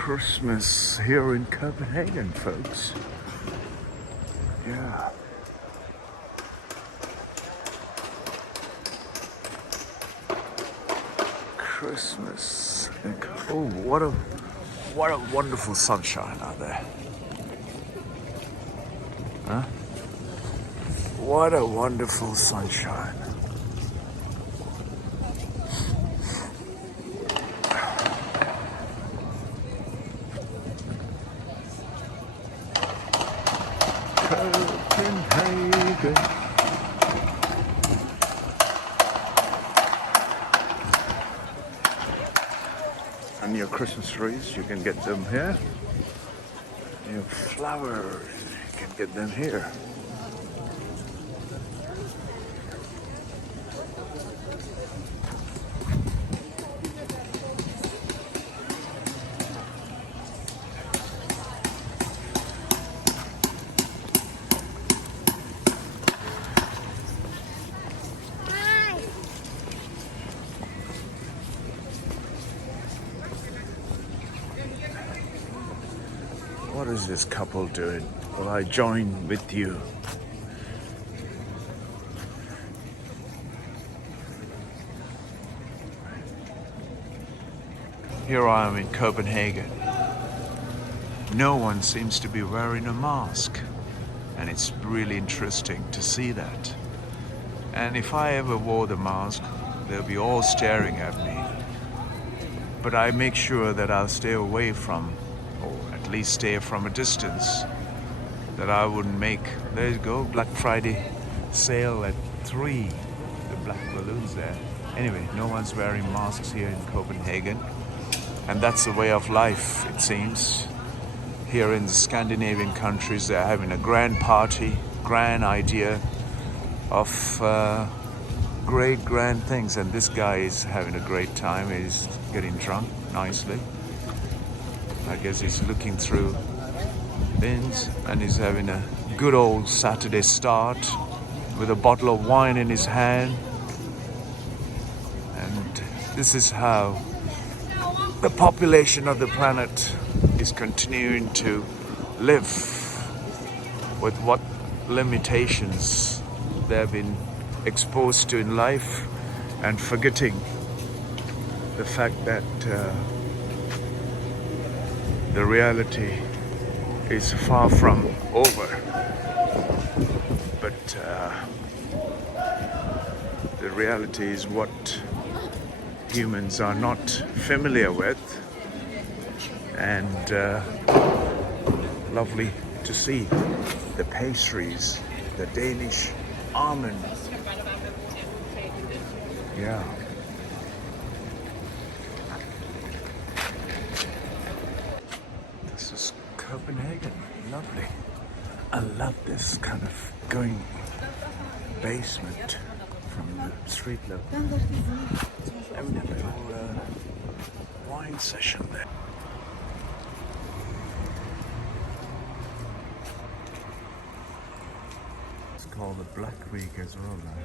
Christmas here in Copenhagen, folks. Yeah. Christmas. Oh, what a wonderful sunshine out there. Huh? What a wonderful sunshine. Copenhagen. And your Christmas trees, you can get them here. Your flowers, you can get them here. What is this couple doing? Will I join with you? Here I am in Copenhagen. No one seems to be wearing a mask, and it's really interesting to see that. And if I ever wore the mask, they'll be all staring at me. But I make sure that I'll stay away from, or at least stay from a distance, that I wouldn't make. There you go, Black Friday sale at 3, the black balloons there. Anyway, no one's wearing masks here in Copenhagen, and that's the way of life, it seems. Here in the Scandinavian countries, they're having a grand party, grand idea of great grand things, and this guy is having a great time. He's getting drunk nicely. I guess he's looking through bins and he's having a good old Saturday start with a bottle of wine in his hand. And this is how the population of the planet is continuing to live, with what limitations they've been exposed to in life, and forgetting the fact that the reality is far from over. But the reality is what humans are not familiar with, and lovely to see the pastries, the Danish almond. Yeah. This is Copenhagen. Lovely. I love this kind of going basement from the street level. Having a little wine session there. It's called the Black Week as well now.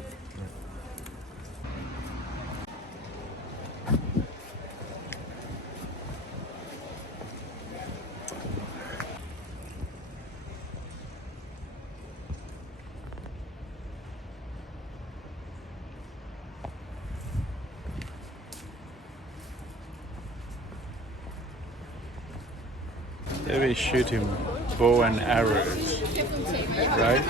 They will shoot him bow and arrows, right?